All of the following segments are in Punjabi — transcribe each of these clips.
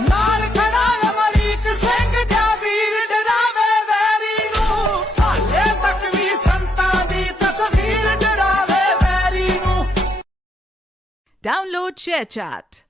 ਨਾਲ ਖੜਾ ਅਮਰੀਕ ਸਿੰਘ ਜਾ ਵੀਰ ਡਰਾਵੇ ਵੈਰੀ ਨੂੰ। ਹਾਲੇ ਤੱਕ ਵੀ ਸੰਤਾਂ ਦੀ ਤਸਵੀਰ ਡਰਾਵੇ ਵੈਰੀ ਨੂੰ। ਡਾਊਨਲੋਡ ਸ਼ੇਅਰ ਚੈਟ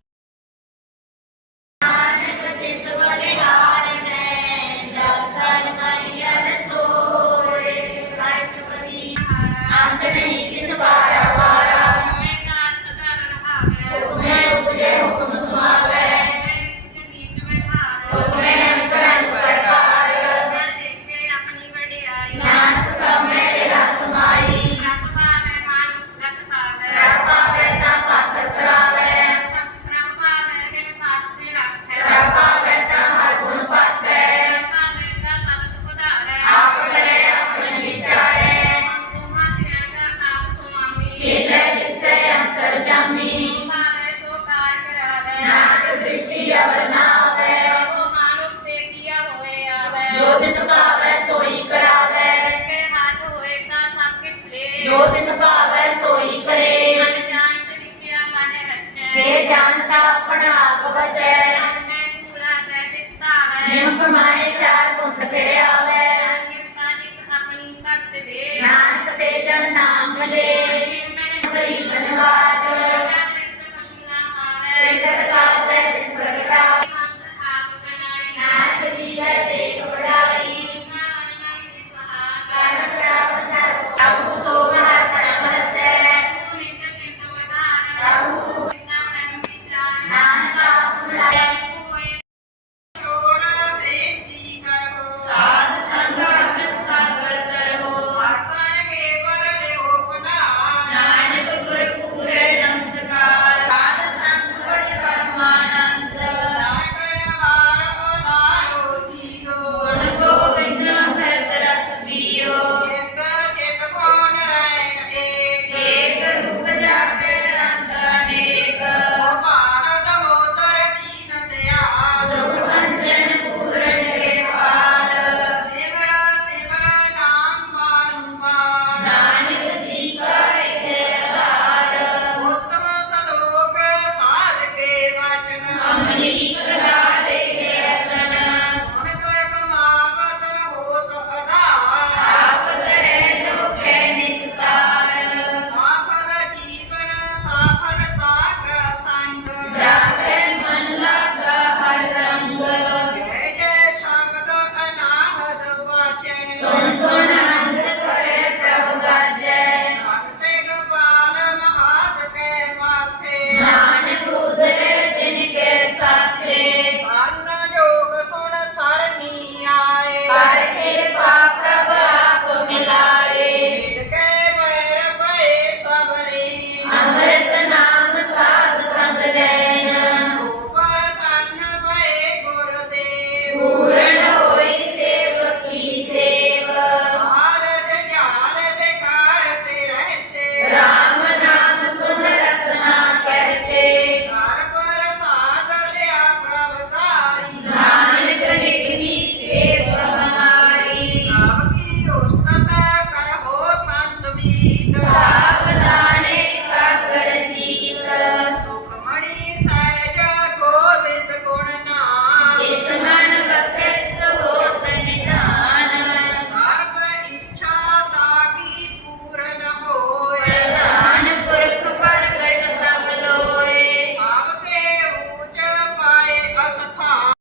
ਜੋ ਤਿਸ ਭਾਵੈ ਸੋਈ ਕਰੇ। ਮਨ ਜਾਣਤ ਲਿਖਿਆ ਮਨ ਰਚੈ। ਜੇ ਜਾਣਤਾ ਆਪਣਾ ਆਪ ਬਚੈ। 있다.